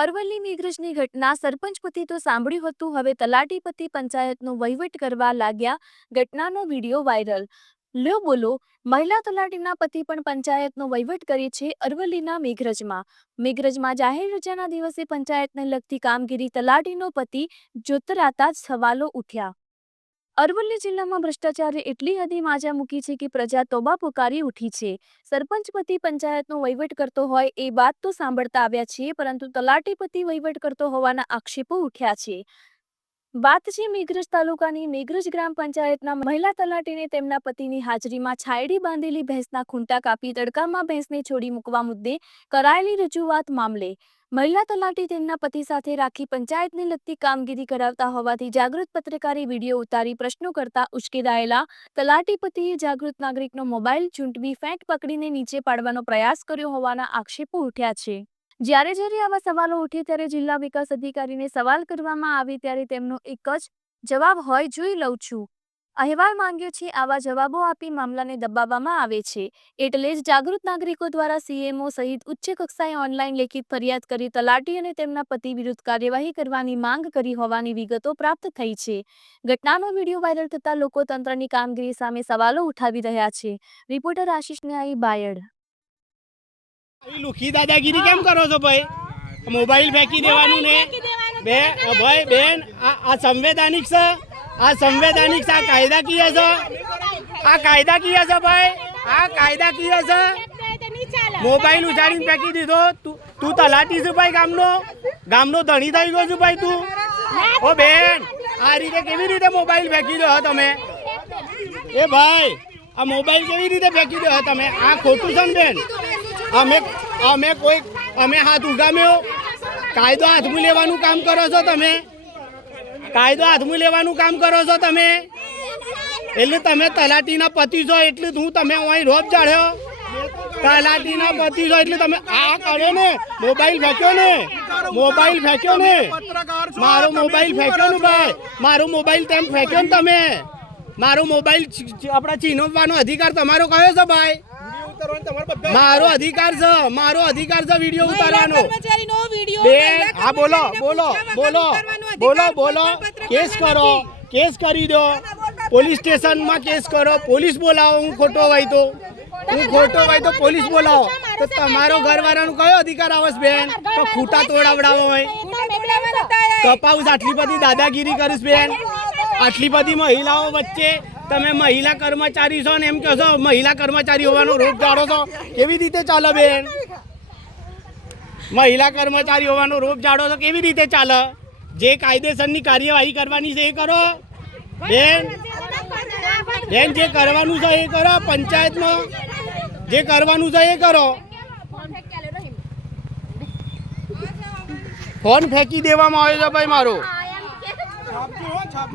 અરવલ્લી મેઘરજની ઘટના સરપંચ પતિ તો સાંભળ્યું હતું. હવે તલાટી પતિ પંચાયતનો વહીવટ કરવા લાગ્યા. ઘટનાનો વીડિયો વાયરલ. લ્યો બોલો, મહિલા તલાટીના પતિ પણ પંચાયતનો વહીવટ કરે છે અરવલ્લીના મેઘરજમાં મેઘરજમાં જાહેર રજાના દિવસે પંચાયતને લગતી કામગીરી તલાટીનો પતિ જોતરાતા જ સવાલો ઉઠ્યા. અરવલ્લી જિલ્લામાં ભ્રષ્ટાચારે એટલી હદે માજા મૂકી છે કે પ્રજા તોબા પુકારી ઉઠી છે. સરપંચ પતિ પંચાયતનો વહીવટ કરતો હોય એ વાત તો સાંભળતા આવ્યા છીએ, પરંતુ તલાટી પતિ વહીવટ કરતો હોવાના આક્ષેપો ઉઠ્યા છે. વાત છે મેઘરજ તાલુકાની મેઘરજ ગ્રામ પંચાયતના મહિલા તલાટીને તેમના પતિની હાજરીમાં છાયડી બાંધેલી ભેંસના ખૂંટા કાપી તડકામાં ભેંસને છોડી મૂકવા મુદ્દે કરાયેલી રજૂઆત મામલે મહિલા તલાટી તેમના પતિ સાથે રાખી પંચાયતને લગતી કામગીરી કરાવતા હોવાથી જાગૃત પત્રકારે વીડિયો ઉતારી પ્રશ્નો કરતા ઉશ્કેરાયેલા તલાટી પતિએ જાગૃત નાગરિકનો મોબાઈલ ચૂંટવી ફેંટ પકડીને નીચે પાડવાનો પ્રયાસ કર્યો હોવાના આક્ષેપો ઉઠ્યા છે. જ્યારે જ્યારે આવા સવાલો ઉઠે ત્યારે જિલ્લા વિકાસ અધિકારીને સવાલ કરવામાં આવે ત્યારે તેમનો એક જ જવાબ, હોય, જોઈ લઉં છું. અહેવાલ માંગ્યો છે આવા જવાબો આપી મામલાને દબાવવામાં આવે છે. એટલે જ જાગૃત નાગરિકો દ્વારા સીએમઓ સહિત ઉચ્ચ કક્ષાએ ઓનલાઈન લેખિત ફરિયાદ કરી તલાટી અને તેમના પતિ વિરુદ્ધ કાર્યવાહી કરવાની માંગ કરી હોવાની વિગતો પ્રાપ્ત થઈ છે. ઘટનાનો વીડિયો વાયરલ થતા લોકો તંત્રની કામગીરી સામે સવાલો ઉઠાવી રહ્યા છે. રિપોર્ટર આશિષ ન્યાયી બાયડ. લુખી દાદાગીરી કેમ કરો છો ભાઈ? મોબાઈલ ફેંકી દેવાનું ને? બે ભાઈ બેન આ આ સંવેદાનિક છે? આ સંવેધાનિક આ કાયદાકીય છે? આ કાયદાકીય છે ભાઈ? આ કાયદાકીય છે? મોબાઈલ ઉજાડીને ફેંકી દીધો. તું તલાટી છું ભાઈ ગામનો. ગામનો ધણી થઈ ગયો છું ભાઈ તું. ઓ બેન, આ રીતે કેવી રીતે મોબાઈલ ફેંકી દો તમે? એ ભાઈ, આ મોબાઈલ કેવી રીતે ફેંકી દો તમે? આ ખોટું છે ને બેન? અમે અમે કોઈ, અમે હાથ ઉગામ્યો. કાયદો હાથમાં લેવાનું કામ કરો છો તમે? કાયદો હાથમાં લેવાનું કામ કરો છો તમે? એટલે તમે તલાટીના પતિ છો એટલે હું તમે અહીં રોપ ચાડ્યો તલાટીના પતિ છો એટલે તમે આ કર્યો ને. મોબાઈલ ફેંક્યો ને. મોબાઈલ ફેંક્યો ને. મારો મોબાઈલ ફેંક્યો ને ભાઈ. મારો મોબાઈલ તેમ ફેંક્યો ને તમે. મારો મોબાઈલ આપણા છીનવવાનો અધિકાર તમારો કયો છે ભાઈ? મારો અધિકાર છે મારો અધિકાર છે વીડિયો ઉતારવાનો. બે હા બોલો બોલો બોલો. બોલો બોલો કેસ કરો કેસ કરી દો. પોલીસ સ્ટેશનમાં કેસ કરો પોલીસ બોલાવો હું ખોટો હોય તો. હું ખોટો હોય તો પોલીસ બોલાવો. તો તમારો ઘરવાળાનો કયો અધિકાર આવશ બેન? તો ખૂટા તોડાવડાવો હોય. કપાઉસ આટલી બધી દાદાગીરી કરીશ બેન. આટલી બધી મહિલાઓ વચ્ચે તમે મહિલા કર્મચારી છો ને એમ કહો છો મહિલા કર્મચારી હોવાનો રોગ જાળો છો. કેવી રીતે ચાલે બેન? મહિલા કર્મચારી હોવાનો રોપ જાડો તો કેવી રીતે ચાલે? જે કાયદેસરની કાર્યવાહી કરવાની છે એ કરો. બેન બેન, જે કરવાનું છે એ કરો પંચાયતમાં. જે કરવાનું છે એ કરો. ફોન ફેંકી દેવામાં આવ્યો છે ભાઈ મારો.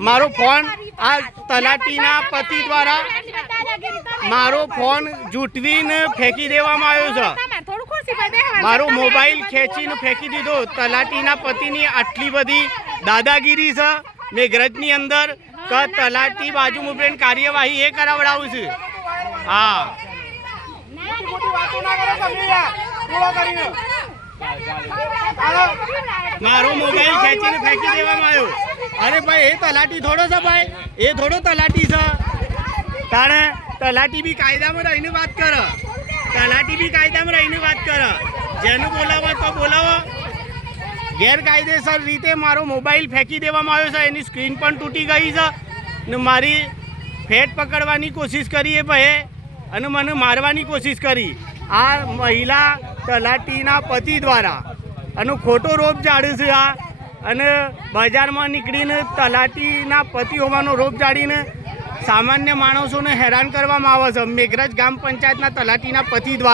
મારો ફોન આ તલાટીના પતિ દ્વારા મારો ફોન જૂટવીને ફેંકી દેવામાં આવ્યો છે. મારો મોબાઈલ ખેંચીને ફેંકી દીધો. તલાટીના પતિની આટલી બધી દાદાગીરી છે. મેઘરજની અંદર કે તલાટી બાજુ મૂકીને કાર્યવાહી એ કરાવડાવું છું. હા. મારો મોબાઈલ ખેંચીને ફેંકી દેવામાં આવ્યો. અરે ભાઈ એ તલાટી થોડો છે ભાઈ. એ થોડો તલાટી છે. તારે તલાટી બી કાયદામાં રહીને વાત કરે. તલાટી બી કાયદામાં રહીને વાત કરે. જેનું બોલાવો તો બોલાવો. ગેરકાયદેસર રીતે મારો મોબાઈલ ફેંકી દેવામાં આવ્યો છે. એની સ્ક્રીન પણ તૂટી ગઈ છે. ને મારી ફેટ પકડવાની કોશિશ કરી એ ભાઈએ અને મને મારવાની કોશિશ કરી. આ મહિલા તલાટીના પતિ દ્વારા અને ખોટો રોપ જાડે છે આ. અને બજારમાં નીકળીને તલાટીના પતિ હોવાનો રોપ જાડીને સામાન્ય માણસોને હેરાન કરવામાં આવે છે. મેઘરજ ગ્રામ પંચાયતના તલાટીના પતિ દ્વારા.